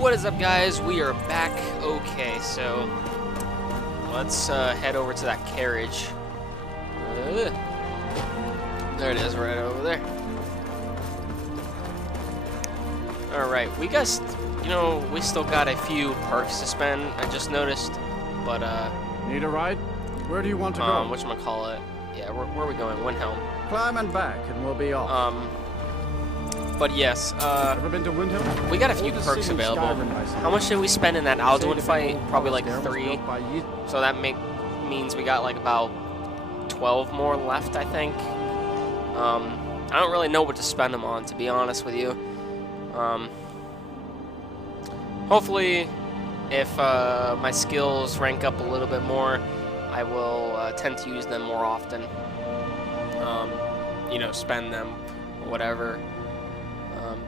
What is up, guys? We are back. Okay, so let's head over to that carriage. There it is, right over there. Alright, we got, we still got a few perks to spend, I just noticed, but, Need a ride? Where do you want to go? Whatchamacallit? Yeah, where are we going? Windhelm. Climb and back, and we'll be off. But yes, Ever been to Windhelm? we got a few perks available. How much did we spend in that Alduin fight? Probably like 3. So that means we got like about 12 more left, I think. I don't really know what to spend them on, to be honest with you. Hopefully, if my skills rank up a little bit more, I will tend to use them more often. Spend them or whatever.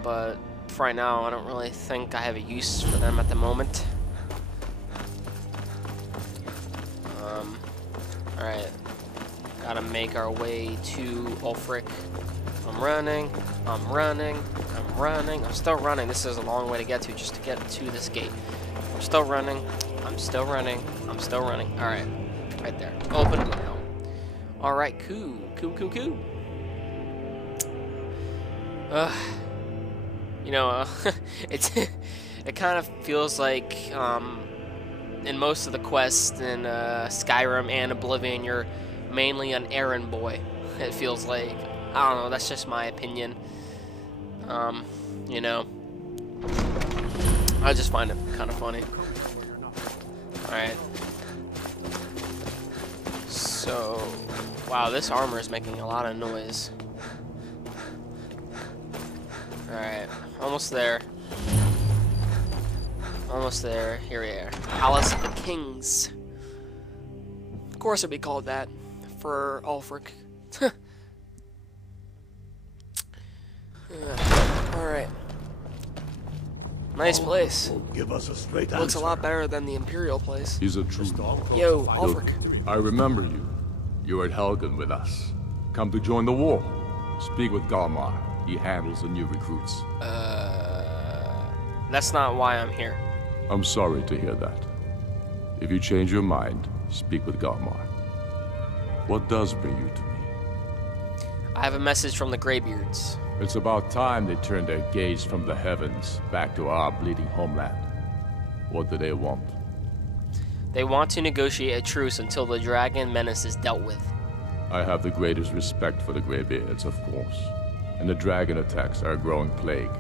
But for right now, I don't really think I have a use for them at the moment. Alright. Gotta make our way to Ulfric. I'm running. I'm still running. This is a long way to get to, just to get to this gate. I'm still running. I'm still running. Alright. Right there. Open it now. Alright, cool. It kind of feels like in most of the quests in Skyrim and Oblivion, you're mainly an errand boy. It feels like, I don't know, that's just my opinion. I just find it kind of funny. Alright. So, wow, this armor is making a lot of noise. Alright, almost there. Here we are. Palace of the Kings. Of course it'd be called that for Ulfric. Alright. Nice place. Give us a straight Looks answer. a lot better than the Imperial place. He's a true Yo, Ulfric. I remember you. You were at Helgen with us. Come to join the war. Speak with Galmar. He handles the new recruits. That's not why I'm here. I'm sorry to hear that. If you change your mind, speak with Galmar. What does bring you to me? I have a message from the Greybeards. It's about time they turned their gaze from the heavens back to our bleeding homeland. What do they want? They want to negotiate a truce until the dragon menace is dealt with. I have the greatest respect for the Greybeards, of course. And the dragon attacks are a growing plague.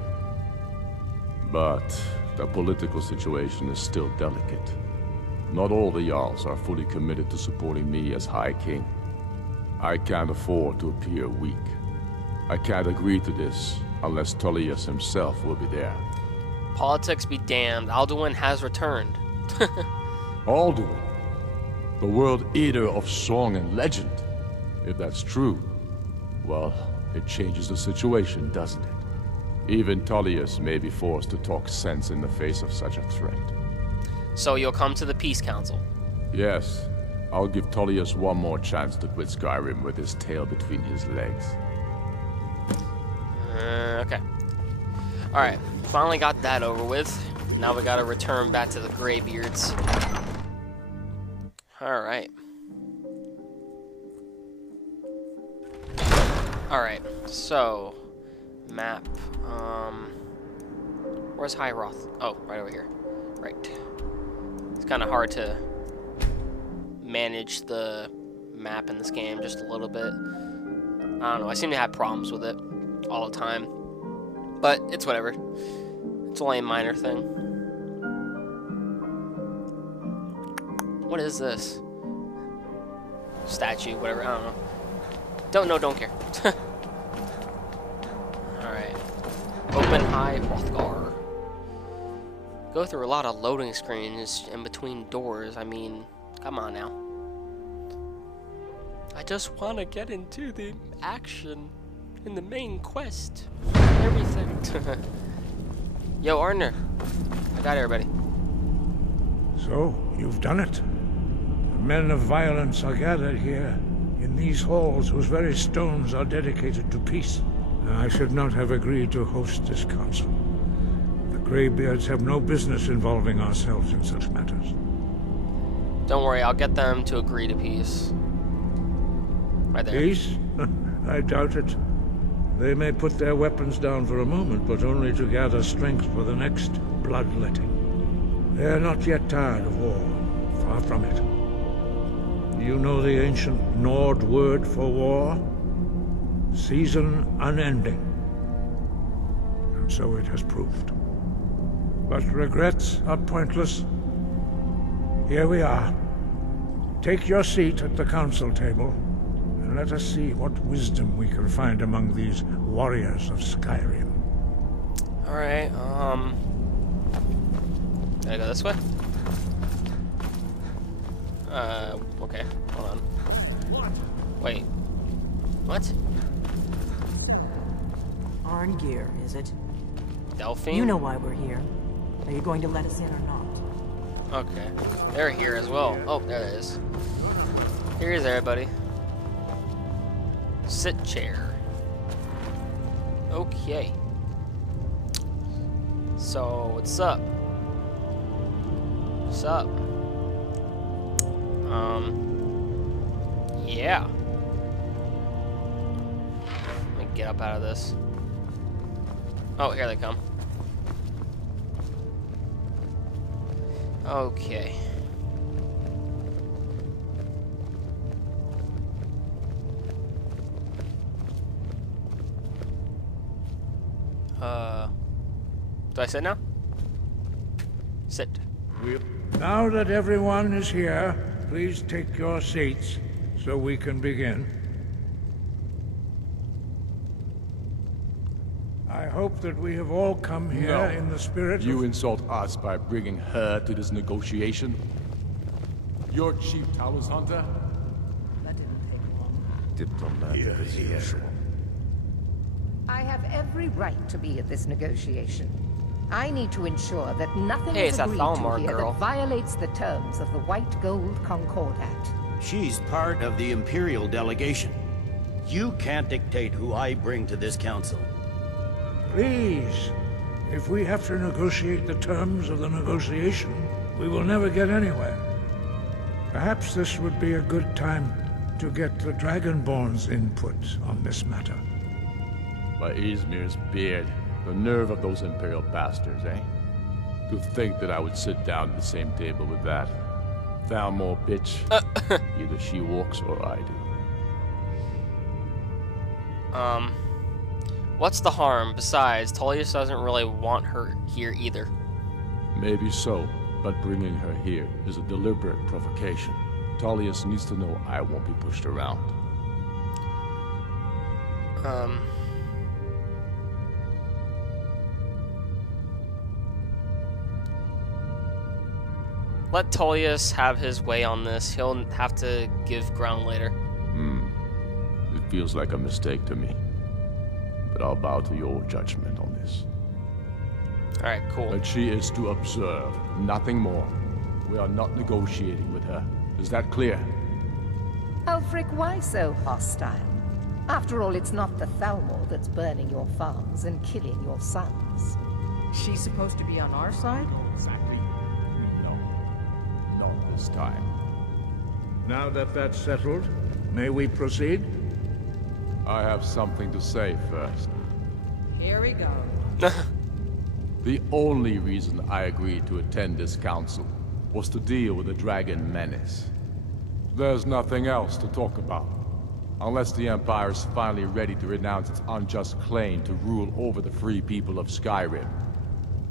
But the political situation is still delicate. Not all the Jarls are fully committed to supporting me as High King. I can't afford to appear weak. I can't agree to this unless Tullius himself will be there. Politics be damned. Alduin has returned. Alduin, the world eater of song and legend. If that's true, well, it changes the situation, doesn't it? Even Tullius may be forced to talk sense in the face of such a threat. So you'll come to the Peace Council? Yes, I'll give Tullius one more chance to quit Skyrim with his tail between his legs. Okay. Alright, finally got that over with. Now we gotta return back to the Greybeards. Alright. Alright, so map. Where's High Roth? Oh, right over here. Right. It's kind of hard to manage the map in this game just a little bit. I don't know, I seem to have problems with it all the time. But it's whatever. It's only a minor thing. What is this? Statue, whatever, I don't know. Don't know, don't care. Alright. Open High Hrothgar. Go through a lot of loading screens in between doors. I mean, come on now. I just want to get into the action in the main quest. Everything. Yo, Arner. I got everybody. So, you've done it. Men of violence are gathered here, in these halls whose very stones are dedicated to peace. I should not have agreed to host this council. The Greybeards have no business involving ourselves in such matters. Don't worry, I'll get them to agree to peace. Right there. Peace? I doubt it. They may put their weapons down for a moment, but only to gather strength for the next bloodletting. They are not yet tired of war. Far from it. You know the ancient Nord word for war? Season unending. And so it has proved. But regrets are pointless. Here we are. Take your seat at the council table, and let us see what wisdom we can find among these warriors of Skyrim. Alright, Gotta go this way? Okay, hold on. Wait. What? Arngeir, is it? Delphine? You know why we're here. Are you going to let us in or not? Okay. They're here as well. Oh, there it is. Here's everybody. Sit chair. Okay. So, what's up? What's up? Yeah. Let me get up out of this. Oh, here they come. Okay. Do I sit now? Sit. Now that everyone is here, please take your seats so we can begin. I hope that we have all come here in the spirit You insult us by bringing her to this negotiation? You're Chief Talos Hunter? That didn't take long. Diplomatic as usual. I have every right to be at this negotiation. I need to ensure that nothing Hey, is it's that agreed Thalmor to here girl. that violates the terms of the White Gold Concordat. She's part of the Imperial delegation. You can't dictate who I bring to this council. Please, if we have to negotiate the terms of the negotiation, we will never get anywhere. Perhaps this would be a good time to get the Dragonborn's input on this matter. By Izmir's beard, the nerve of those Imperial bastards, eh? To think that I would sit down at the same table with that Thalmor bitch. Either she walks or I do. What's the harm? Besides, Tullius doesn't really want her here either. Maybe so, but bringing her here is a deliberate provocation. Tullius needs to know I won't be pushed around. Let Tullius have his way on this. He'll have to give ground later. It feels like a mistake to me. But I'll bow to your judgment on this. Alright, cool. But she is to observe, nothing more. We are not negotiating with her. Is that clear? Ulfric, why so hostile? After all, it's not the Thalmor that's burning your farms and killing your sons. She's supposed to be on our side? Exactly. No. Not this time. Now that that's settled, may we proceed? I have something to say first. Here we go. The only reason I agreed to attend this council was to deal with the dragon menace. There's nothing else to talk about. Unless the Empire is finally ready to renounce its unjust claim to rule over the free people of Skyrim.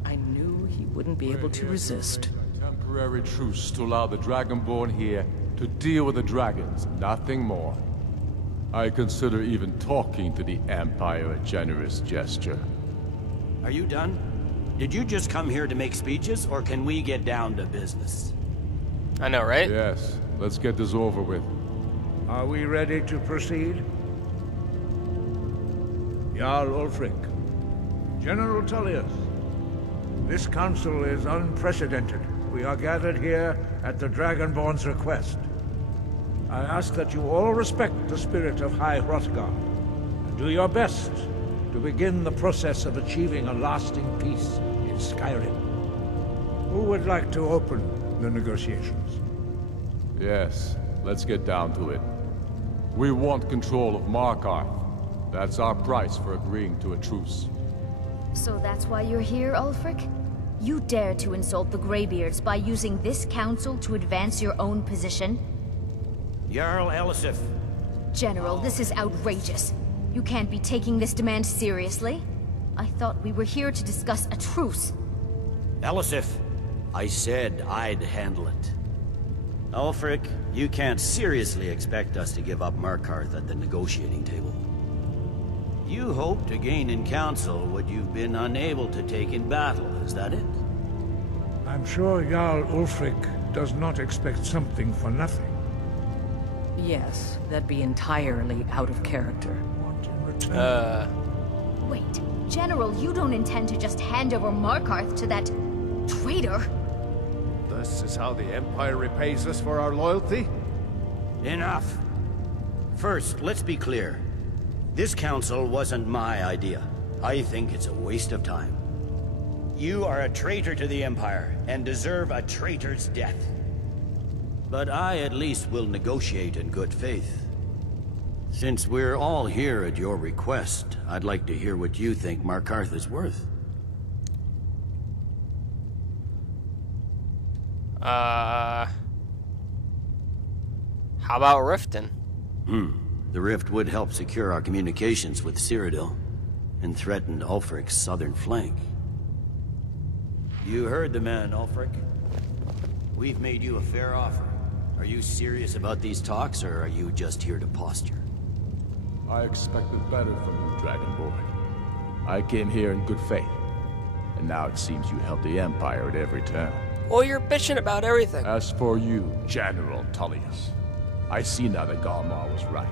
I knew he wouldn't be able to resist. A temporary truce to allow the Dragonborn here to deal with the dragons, nothing more. I consider even talking to the Empire a generous gesture. Are you done? Did you just come here to make speeches, or can we get down to business? I know, right? Yes, let's get this over with. Are we ready to proceed? Jarl Ulfric, General Tullius, this council is unprecedented. We are gathered here at the Dragonborn's request. I ask that you all respect the spirit of High Hrothgar, and do your best to begin the process of achieving a lasting peace in Skyrim. Who would like to open the negotiations? Yes, let's get down to it. We want control of Markarth. That's our price for agreeing to a truce. So that's why you're here, Ulfric? You dare to insult the Greybeards by using this council to advance your own position? Jarl Ulfric. General, this is outrageous. You can't be taking this demand seriously. I thought we were here to discuss a truce. Ulfric, I said I'd handle it. Ulfric, you can't seriously expect us to give up Markarth at the negotiating table. You hoped to gain in council what you've been unable to take in battle, is that it? I'm sure Jarl Ulfric does not expect something for nothing. Yes, that'd be entirely out of character. What in return? Wait, General, you don't intend to just hand over Markarth to that traitor? This is how the Empire repays us for our loyalty? Enough. First, let's be clear. This council wasn't my idea. I think it's a waste of time. You are a traitor to the Empire, and deserve a traitor's death. But I at least will negotiate in good faith. Since we're all here at your request, I'd like to hear what you think Markarth is worth. How about Riften? The rift would help secure our communications with Cyrodiil, and threatened Ulfric's southern flank. You heard the man, Ulfric. We've made you a fair offer. Are you serious about these talks, or are you just here to posture? I expected better from you, Dragonborn. I came here in good faith, and now it seems you help the Empire at every turn. Well, you're bitching about everything. As for you, General Tullius, I see now that Galmar was right.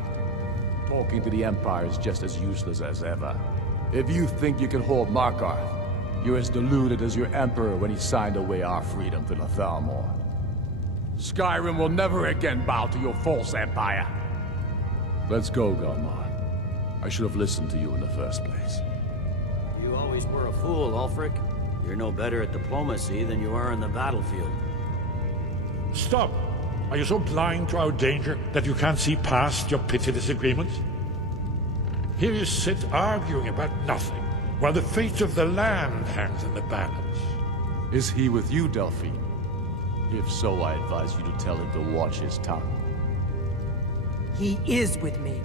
Talking to the Empire is just as useless as ever. If you think you can hold Markarth, you're as deluded as your Emperor when he signed away our freedom to the Thalmor. Skyrim will never again bow to your false empire. Let's go, Galmar. I should have listened to you in the first place. You always were a fool, Ulfric. You're no better at diplomacy than you are in the battlefield. Stop! Are you so blind to our danger that you can't see past your petty disagreements? Here you sit arguing about nothing, while the fate of the land hangs in the balance. Is he with you, Delphine? If so, I advise you to tell him to watch his tongue. He is with me.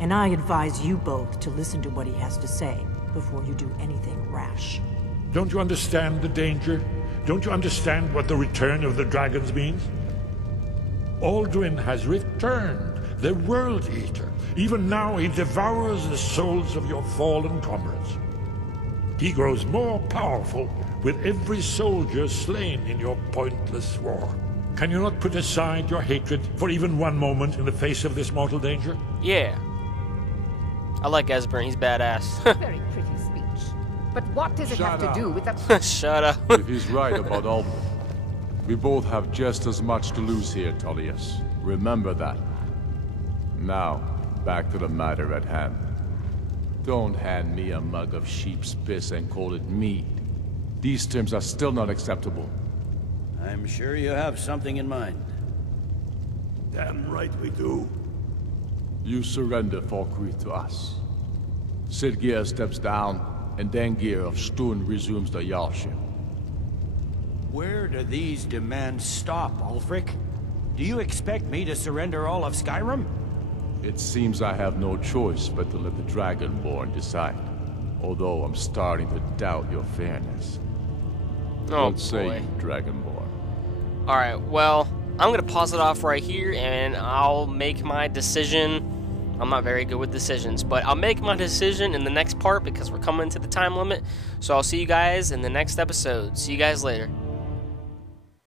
And I advise you both to listen to what he has to say before you do anything rash. Don't you understand the danger? Don't you understand what the return of the dragons means? Alduin has returned, the World Eater. Even now he devours the souls of your fallen comrades. He grows more powerful with every soldier slain in your pointless war. Can you not put aside your hatred for even one moment in the face of this mortal danger? Yeah. I like Esbern, he's badass. Very pretty speech. But what does it have to do with that? Shut up. If he's right about Alduin, we both have just as much to lose here, Tullius. Remember that. Now, back to the matter at hand. Don't hand me a mug of sheep's piss and call it mead. These terms are still not acceptable. I'm sure you have something in mind. Damn right we do. You surrender Falkreath to us. Sidgeir steps down, and Dengir of Stun resumes the Jarlship. Where do these demands stop, Ulfric? Do you expect me to surrender all of Skyrim? It seems I have no choice but to let the Dragonborn decide. Although I'm starting to doubt your fairness. Oh, What say boy. you, Dragonborn? Alright, well, I'm going to pause it off right here, and I'll make my decision. I'm not very good with decisions, but I'll make my decision in the next part because we're coming to the time limit. So I'll see you guys in the next episode. See you guys later.